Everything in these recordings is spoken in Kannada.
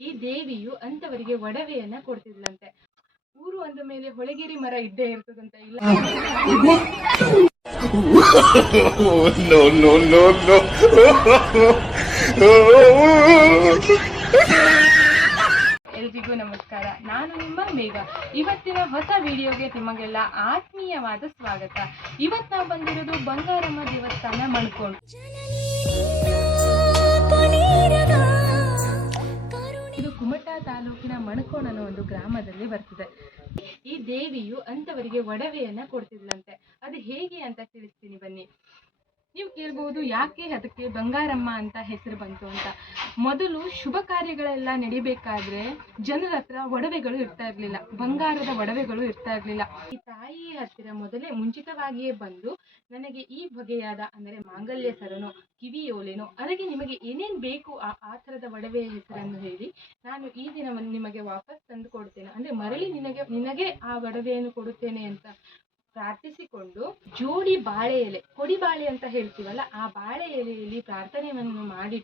ಈ ದೇವಿಯು ಅಂತವರಿಗೆ ಒಡವೆಯನ್ನ ಕೊಡ್ತಿದ್ಲಂತೆ. ಊರು ಅಂದ ಮೇಲೆ ಹೊಳಗೇರಿ ಮರ ಇದ್ದೇ ಇರ್ತದಂತ ಇಲ್ಲ. No, no, no, no. ಎಲ್ರಿಗೂ ನಮಸ್ಕಾರ. ನಾನು ನಿಮ್ಮ ಮೇಘ. ಇವತ್ತಿನ ಹೊಸ ವಿಡಿಯೋಗೆ ನಿಮಗೆಲ್ಲ ಆತ್ಮೀಯವಾದ ಸ್ವಾಗತ. ಇವತ್ತು ನಾವು ಬಂದಿರೋದು ಬಂಗಾರಮ್ಮ ದೇವಸ್ಥಾನ ಮಣ್ಕೋಣ್. ಇದು ಕುಮಟಾ ತಾಲೂಕಿನ ಮಣ್ಕೋಣ್ ಅನ್ನೋ ಒಂದು ಗ್ರಾಮದಲ್ಲಿ ಬರ್ತದೆ. ಈ ದೇವಿಯು ಅಂತವರಿಗೆ ಒಡವೆಯನ್ನ ಕೊಡ್ತಿದ್ಲಂತೆ. ಅದು ಹೇಗೆ ಅಂತ ತಿಳಿಸ್ತೀನಿ ಬನ್ನಿ. ನೀವು ಕೇಳ್ಬಹುದು ಯಾಕೆ ಅದಕ್ಕೆ ಬಂಗಾರಮ್ಮ ಅಂತ ಹೆಸರು ಬಂತು ಅಂತ. ಮೊದಲು ಶುಭ ಕಾರ್ಯಗಳೆಲ್ಲ ನಡಿಬೇಕಾದ್ರೆ ಜನರ ಹತ್ರ ಒಡವೆಗಳು ಇರ್ತಾ ಇರ್ಲಿಲ್ಲ, ಬಂಗಾರದ ಒಡವೆಗಳು ಇರ್ತಾ ಇರ್ಲಿಲ್ಲ. ಈ ತಾಯಿಯ ಹತ್ತಿರ ಮೊದಲೇ ಮುಂಚಿತವಾಗಿಯೇ ಬಂದು ನನಗೆ ಈ ಬಗೆಯಾದ ಅಂದರೆ ಮಾಂಗಲ್ಯ ಸರನೋ ಕಿವಿಯೋಲೆನೋ ಅದಕ್ಕೆ ನಿಮಗೆ ಏನೇನ್ ಬೇಕು ಆ ಥರದ ಒಡವೆಯ ಹೆಸರನ್ನು ಹೇಳಿ ನಾನು ಈ ದಿನವನ್ನು ನಿಮಗೆ ವಾಪಸ್ ತಂದು ಕೊಡ್ತೇನೆ, ಅಂದ್ರೆ ಮರಳಿ ನಿನಗೆ ಆ ಒಡವೆಯನ್ನು ಕೊಡುತ್ತೇನೆ ಅಂತ ಪ್ರಾರ್ಥಿಸಿಕೊಂಡು ಜೋಡಿ ಬಾಳೆ ಎಲೆ, ಕೊಡಿ ಬಾಳೆ ಅಂತ ಹೇಳ್ತೀವಲ್ಲ, ಆ ಬಾಳೆ ಎಲೆಯಲ್ಲಿ ಪ್ರಾರ್ಥನೆಯನ್ನು ಮಾಡಿ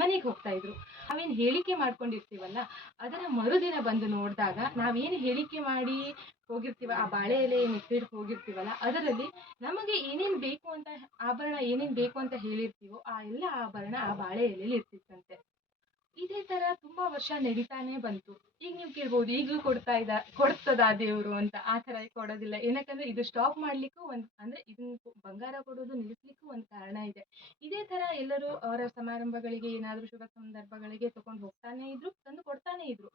ಮನೆಗೆ ಹೋಗ್ತಾ ಇದ್ರು. ನಾವೇನು ಹೇಳಿಕೆ ಮಾಡ್ಕೊಂಡಿರ್ತೀವಲ್ಲ ಅದರ ಮರುದಿನ ಬಂದು ನೋಡಿದಾಗ ನಾವೇನು ಹೇಳಿಕೆ ಮಾಡಿ ಹೋಗಿರ್ತೀವ, ಆ ಬಾಳೆ ಎಲೆ ಇಟ್ಟಿಟ್ಟು ಹೋಗಿರ್ತೀವಲ್ಲ ಅದರಲ್ಲಿ ನಮಗೆ ಏನೇನ್ ಬೇಕು ಅಂತ ಆಭರಣ ಏನೇನ್ ಬೇಕು ಅಂತ ಹೇಳಿರ್ತೀವೋ ಆ ಎಲ್ಲ ಆಭರಣ ಆ ಬಾಳೆ ಎಲೆಯಲ್ಲಿ ಇರ್ತಿತ್ತಂತೆ. ಇದೇ ತರ ತುಂಬಾ ವರ್ಷ ನಡೀತಾನೆ ಬಂತು. ಈಗ ನೀವು ಕೇಳ್ಬೋದು ಈಗಲೂ ಕೊಡ್ತದ ದೇವ್ರು ಅಂತ. ಆ ತರ ಕೊಡೋದಿಲ್ಲ. ಏನಕ್ಕಂದ್ರೆ ಇದು ಸ್ಟಾಪ್ ಮಾಡ್ಲಿಕ್ಕೂ ಅಂದ್ರೆ ಇದನ್ನ ಬಂಗಾರ ಕೊಡೋದು ನಿಲ್ಲಿಸ್ಲಿಕ್ಕೂ ಒಂದು ಕಾರಣ ಇದೆ. ಇದೇ ತರ ಎಲ್ಲರೂ ಅವರ ಸಮಾರಂಭಗಳಿಗೆ ಏನಾದ್ರೂ ಶುಭ ಸಂದರ್ಭಗಳಿಗೆ ತಗೊಂಡು ಹೋಗ್ತಾನೆ ಇದ್ರು, ತಂದು ಕೊಡ್ತಾನೆ ಇದ್ರು.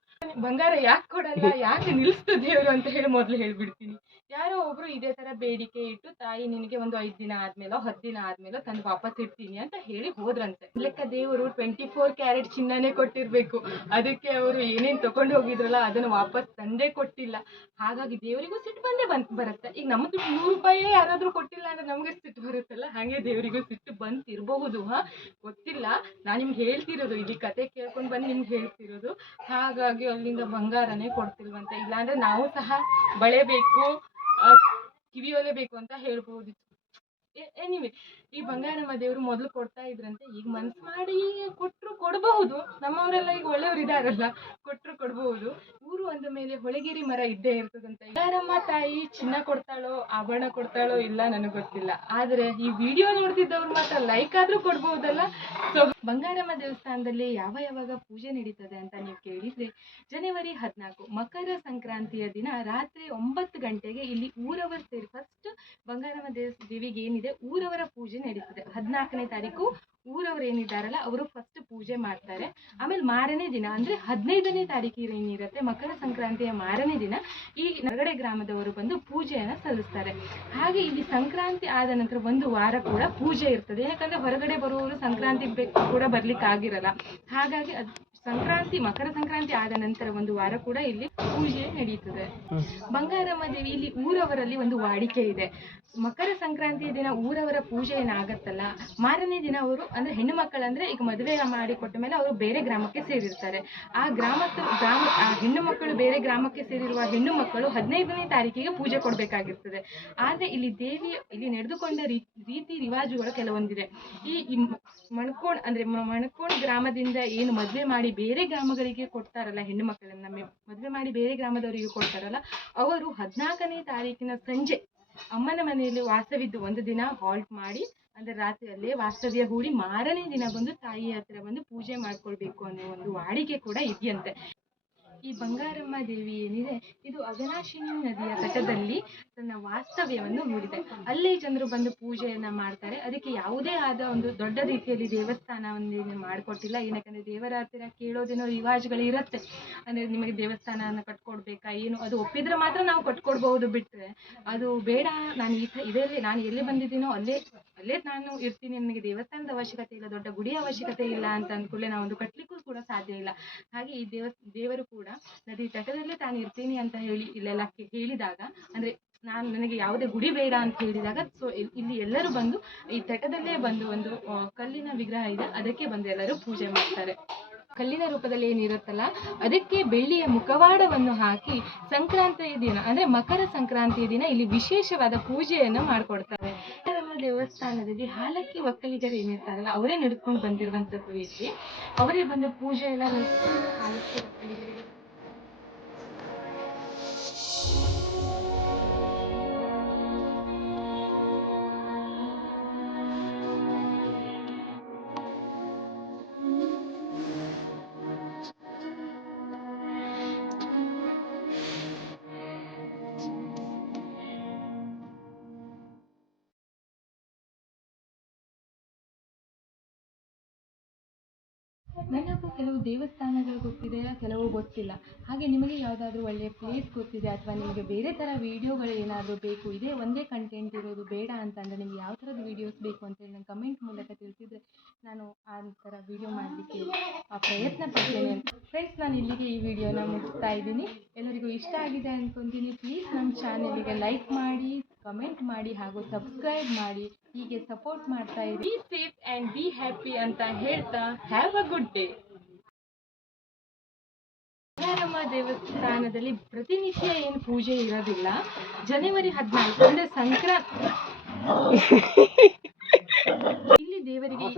ಬಂಗಾರ ಯಾಕೆ ಕೊಡಲ್ಲ, ಯಾಕೆ ನಿಲ್ಲಿಸ್ತು ದೇವ್ರು ಅಂತ ಹೇಳಿ ಮೊದ್ಲು ಹೇಳ್ಬಿಡ್ತೀನಿ. ಯಾರೋ ಒಬ್ರು ಇದೇ ತರ ಬೇಡಿಕೆ ಇಟ್ಟು ತಾಯಿ ನಿನಗೆ ಒಂದು 5 ದಿನ ಆದ್ಮೇಲೋ 10 ದಿನ ಆದ್ಮೇಲೋ ತಂದು ವಾಪಸ್ ಇಡ್ತೀನಿ ಅಂತ ಹೇಳಿ ಹೋದ್ರಂತೆ. ಲೆಕ್ಕ ದೇವರು 24 ಕ್ಯಾರೆಟ್ ಚಿನ್ನನೇ ಕೊಟ್ಟಿರ್ಬೇಕು. ಅದಕ್ಕೆ ಅವರು ಏನೇನ್ ತಗೊಂಡು ಹೋಗಿದ್ರಲ್ಲ ಅದನ್ನು ವಾಪಸ್ ತಂದೇ ಕೊಟ್ಟಿಲ್ಲ. ಹಾಗಾಗಿ ದೇವರಿಗೂ ಸಿಟ್ಟು ಬರುತ್ತೆ. ಈಗ ನಮ್ಮ ದುಡ್ಡು 100 ರೂಪಾಯಿ ಯಾರಾದ್ರೂ ಕೊಟ್ಟಿಲ್ಲ ಅಂದ್ರೆ ನಮ್ಗೆ ಸಿಟ್ಟು ಬರುತ್ತಲ್ಲ, ಹಾಗೆ ದೇವರಿಗೂ ಸಿಟ್ಟು ಬಂತಿರಬಹುದು. ಗೊತ್ತಿಲ್ಲ, ನಾನ್ ನಿಮ್ಗೆ ಹೇಳ್ತಿರೋದು, ಇಲ್ಲಿ ಕತೆ ಕೇಳ್ಕೊಂಡ್ ಬಂದು ನಿಮ್ಗೆ ಹೇಳ್ತಿರೋದು. ಹಾಗಾಗಿ ಅಲ್ಲಿಂದ ಬಂಗಾರನೇ ಕೊಡ್ತಿಲ್ವಂತೆ. ಇಲ್ಲಾಂದ್ರೆ ನಾವು ಸಹ ಬಳೆ ಬೇಕು, ಕಿವಿಯೋಲೆ ಬೇಕು ಅಂತ ಹೇಳ್ಬೋದಿತ್ತು. ಎನಿವೆ, ಈ ಬಂಗಾರಮ್ಮ ದೇವರು ಮೊದಲು ಕೊಡ್ತಾ ಇದ್ರಂತೆ. ಈಗ ಮನ್ಸು ಮಾಡಿ ಕೊಡಬಹುದು. ನಮ್ಮವರೆಲ್ಲ ಈಗ ಒಳ್ಳೆಯವ್ರು ಇದಾರಲ್ಲ, ಕೊಡಬಹುದು. ಊರು ಅಂದ ಮೇಲೆ ಹೊಳಗೇರಿ ಮರ ಇದ್ದೇ ಇರ್ತದಂತ. ಬಂಗಾರಮ್ಮ ತಾಯಿ ಚಿನ್ನ ಕೊಡ್ತಾಳೋ ಆಭರಣ ಕೊಡ್ತಾಳೋ ಇಲ್ಲ ನನಗೆ ಗೊತ್ತಿಲ್ಲ. ಆದ್ರೆ ಈ ವಿಡಿಯೋ ನೋಡ್ತಿದ್ದವ್ರು ಮಾತ್ರ ಲೈಕ್ ಆದ್ರೂ ಕೊಡ್ಬಹುದಲ್ಲ. ಸೊ ಬಂಗಾರಮ್ಮ ದೇವಸ್ಥಾನದಲ್ಲಿ ಯಾವಾಗ ಪೂಜೆ ನಡೀತದೆ ಅಂತ ನೀವು ಕೇಳಿದ್ರೆ, ಜನವರಿ 14 ಮಕರ ಸಂಕ್ರಾಂತಿಯ ದಿನ ರಾತ್ರಿ 9 ಗಂಟೆಗೆ ಇಲ್ಲಿ ಊರವರು ಸೇರಿ ಫಸ್ಟ್ ಬಂಗಾರಮ್ಮ ದೇವಿಗೆ ಏನಿದೆ ಊರವರ ಪೂಜೆ ನಡೀತದೆ. 14ನೇ ತಾರೀಕು ಊರವರು ಏನಿದ್ದಾರಲ್ಲ ಅವರು ಫಸ್ಟ್ ಪೂಜೆ ಮಾಡ್ತಾರೆ. ಆಮೇಲೆ ಮಾರನೇ ದಿನ ಅಂದ್ರೆ 15ನೇ ತಾರೀಕು ಏನಿರುತ್ತೆ ಮಕರ ಸಂಕ್ರಾಂತಿಯ ಮಾರನೇ ದಿನ ಈ ನಗಡೆ ಗ್ರಾಮದವರು ಬಂದು ಪೂಜೆಯನ್ನ ಸಲ್ಲಿಸ್ತಾರೆ. ಹಾಗೆ ಇಲ್ಲಿ ಸಂಕ್ರಾಂತಿ ಆದ ನಂತರ 1 ವಾರ ಕೂಡ ಪೂಜೆ ಇರ್ತದೆ. ಯಾಕಂದ್ರೆ ಹೊರಗಡೆ ಬರುವವರು ಸಂಕ್ರಾಂತಿ ಕೂಡ ಬರ್ಲಿಕ್ಕೆ ಆಗಿರಲ್ಲ. ಹಾಗಾಗಿ ಮಕರ ಸಂಕ್ರಾಂತಿ ಆದ ನಂತರ 1 ವಾರ ಕೂಡ ಇಲ್ಲಿ ಪೂಜೆ ನಡೀತದೆ. ಬಂಗಾರಮ್ಮ ದೇವಿ ಇಲ್ಲಿ ಊರವರಲ್ಲಿ ಒಂದು ವಾಡಿಕೆ ಇದೆ. ಮಕರ ಸಂಕ್ರಾಂತಿಯ ದಿನ ಊರವರ ಪೂಜೆ ಏನಾಗತ್ತಲ್ಲ, ಮಾರನೇ ದಿನ ಅವರು ಅಂದ್ರೆ ಹೆಣ್ಣು ಮಕ್ಕಳಂದ್ರೆ ಈಗ ಮದುವೆ ಮಾಡಿ ಕೊಟ್ಟ ಮೇಲೆ ಅವರು ಬೇರೆ ಗ್ರಾಮಕ್ಕೆ ಸೇರಿರ್ತಾರೆ. ಆ ಹೆಣ್ಣು ಮಕ್ಕಳು ಬೇರೆ ಗ್ರಾಮಕ್ಕೆ ಸೇರಿರುವ ಹೆಣ್ಣು ಮಕ್ಕಳು 15ನೇ ತಾರೀಕಿಗೆ ಪೂಜೆ ಕೊಡ್ಬೇಕಾಗಿರ್ತದೆ. ಆದ್ರೆ ಇಲ್ಲಿ ನಡೆದುಕೊಂಡ ರೀತಿ ರಿವಾಜುಗಳು ಕೆಲವೊಂದಿದೆ. ಈ ಮಣ್ಕೋಣ್ ಗ್ರಾಮದಿಂದ ಏನು ಮದುವೆ ಮಾಡಿ ಬೇರೆ ಗ್ರಾಮಗಳಿಗೆ ಕೊಡ್ತಾರಲ್ಲ, ಹೆಣ್ಣು ಮಕ್ಕಳನ್ನ ಮದುವೆ ಮಾಡಿ ಬೇರೆ ಗ್ರಾಮದವರಿಗೆ ಕೊಡ್ತಾರಲ್ಲ, ಅವರು 14ನೇ ತಾರೀಕಿನ ಸಂಜೆ ಅಮ್ಮನ ಮನೆಯಲ್ಲಿ ವಾಸವಿದ್ದು 1 ದಿನ ಹಾಲ್ಟ್ ಮಾಡಿ ಅಂದ್ರೆ ರಾತ್ರಿ ಅಲ್ಲೇ ವಾಸ್ತವ್ಯ ಹೂಡಿ ಮಾರನೇ ದಿನ ಬಂದು ತಾಯಿ ಹತ್ರ ಬಂದು ಪೂಜೆ ಮಾಡ್ಕೊಳ್ಬೇಕು ಅನ್ನೋ ಒಂದು ವಾಡಿಕೆ ಕೂಡ ಇದೆಯಂತೆ. ಈ ಬಂಗಾರಮ್ಮ ದೇವಿ ಏನಿದೆ ಇದು ಅಘನಾಶಿನಿ ನದಿಯ ತಟದಲ್ಲಿ ತನ್ನ ವಾಸ್ತವ್ಯವನ್ನು ಹೂಡಿದೆ. ಅಲ್ಲಿ ಜನರು ಬಂದು ಪೂಜೆಯನ್ನ ಮಾಡ್ತಾರೆ. ಅದಕ್ಕೆ ಯಾವುದೇ ಆದ ಒಂದು ದೊಡ್ಡ ರೀತಿಯಲ್ಲಿ ದೇವಸ್ಥಾನವನ್ನು ಮಾಡಿಕೊಟ್ಟಿಲ್ಲ. ಏನಕ್ಕಂದ್ರೆ ದೇವರ ಹತ್ತಿರ ಕೇಳೋದೇನೋ ರಿವಾಜುಗಳು ಇರುತ್ತೆ. ಅಂದ್ರೆ ನಿಮಗೆ ದೇವಸ್ಥಾನನ ಕಟ್ಕೊಡ್ಬೇಕಾ ಏನು, ಅದು ಒಪ್ಪಿದ್ರೆ ಮಾತ್ರ ನಾವು ಕಟ್ಕೊಡ್ಬಹುದು. ಬಿಟ್ರೆ ಅದು ಬೇಡ, ನಾನು ಎಲ್ಲಿ ಬಂದಿದ್ದೀನೋ ಅಲ್ಲೇ ನಾನು ಇರ್ತೀನಿ, ನನಗೆ ದೇವಸ್ಥಾನದ ಅವಶ್ಯಕತೆ ಇಲ್ಲ, ದೊಡ್ಡ ಗುಡಿ ಅವಶ್ಯಕತೆ ಇಲ್ಲ ಅಂತ ಅಂದ್ಕೂಡಲೇ ನಾವೊಂದು ಕಟ್ಲಿಕ್ಕೂ ಕೂಡ ಸಾಧ್ಯ ಇಲ್ಲ. ಹಾಗೆ ಈ ದೇವರು ಕೂಡ ನದಿ ತಟದಲ್ಲೇ ತಾನು ಇರ್ತೀನಿ ಅಂತ ಹೇಳಿ ಇಲ್ಲೆಲ್ಲ ಹೇಳಿದಾಗ, ಅಂದ್ರೆ ನನಗೆ ಯಾವುದೇ ಗುಡಿ ಬೇಡ ಅಂತ ಹೇಳಿದಾಗ, ಸೊ ಇಲ್ಲಿ ಎಲ್ಲರೂ ಬಂದು ಈ ತಟದಲ್ಲೇ ಬಂದು ಒಂದು ಕಲ್ಲಿನ ವಿಗ್ರಹ ಇದೆ, ಅದಕ್ಕೆ ಬಂದು ಎಲ್ಲರೂ ಪೂಜೆ ಮಾಡ್ತಾರೆ. ಕಲ್ಲಿನ ರೂಪದಲ್ಲಿ ಏನಿರುತ್ತಲ್ಲ ಅದಕ್ಕೆ ಬೆಳ್ಳಿಯ ಮುಖವಾಡವನ್ನು ಹಾಕಿ ಸಂಕ್ರಾಂತಿಯ ದಿನ ಅಂದ್ರೆ ಮಕರ ಸಂಕ್ರಾಂತಿಯ ದಿನ ಇಲ್ಲಿ ವಿಶೇಷವಾದ ಪೂಜೆಯನ್ನು ಮಾಡಿಕೊಡ್ತಾರೆ. ದೇವಸ್ಥಾನದಲ್ಲಿ ಹಾಲಕ್ಕಿ ಒಕ್ಕಲಿಗರು ಏನಿರ್ತಾರಲ್ಲ ಅವರೇ ನಡೆದುಕೊಂಡು ಬಂದಿರುವಂತದ್ದು ಇಲ್ಲಿ. ಅವರೇ ಬಂದು ಪೂಜೆ ಎಲ್ಲ ನನಗೂ ಕೆಲವು ದೇವಸ್ಥಾನಗಳು ಗೊತ್ತಿದೆ, ಕೆಲವು ಗೊತ್ತಿಲ್ಲ. ಹಾಗೆ ನಿಮಗೆ ಯಾವುದಾದ್ರೂ ಒಳ್ಳೆಯ ಪ್ಲೇಸ್ ಗೊತ್ತಿದೆ ಅಥವಾ ನಿಮಗೆ ಬೇರೆ ಥರ ವೀಡಿಯೋಗಳು ಏನಾದರೂ ಬೇಕು, ಇದೇ ಒಂದೇ ಕಂಟೆಂಟ್ ಇರೋದು ಬೇಡ ಅಂತಂದರೆ ನಿಮ್ಗೆ ಯಾವ ಥರದ ವೀಡಿಯೋಸ್ ಬೇಕು ಅಂತೇಳಿ ನಂಗೆ ಕಮೆಂಟ್ ಮೂಲಕ ತಿಳಿಸಿದರೆ ನಾನು ಆ ಥರ ವೀಡಿಯೋ ಮಾಡಲಿಕ್ಕೆ ಪ್ರಯತ್ನ ಪಡ್ತೇನೆ. ಫ್ರೆಂಡ್ಸ್, ನಾನು ಇಲ್ಲಿಗೆ ಈ ವಿಡಿಯೋನ ಮುಗಿಸ್ತಾ ಇದ್ದೀನಿ. ಎಲ್ಲರಿಗೂ ಇಷ್ಟ ಆಗಿದೆ ಅಂದ್ಕೊತೀನಿ. ಪ್ಲೀಸ್ ನಮ್ಮ ಚಾನೆಲಿಗೆ ಲೈಕ್ ಮಾಡಿ, ಕಮೆಂಟ್ ಮಾಡಿ ಹಾಗೂ ಸಬ್ಸ್ಕ್ರೈಬ್ ಮಾಡಿ. ಹೀಗೆ ಸಪೋರ್ಟ್ ಮಾಡ್ತಾ ಇರಿ. Be safe and be happy ಅಂತ ಹೇಳ್ತಾ ಹ್ಯಾವ್ ಅ ಗುಡ್ ಡೇ. ನಮ್ಮ ದೇವಸ್ಥಾನದಲ್ಲಿ ಪ್ರತಿನಿತ್ಯ ಏನು ಪೂಜೆ ಇರೋದಿಲ್ಲ. ಜನವರಿ 14 ಅಂದರೆ ಸಂಕ್ರಾಂತಿ ಇಲ್ಲಿ ದೇವರಿಗೆ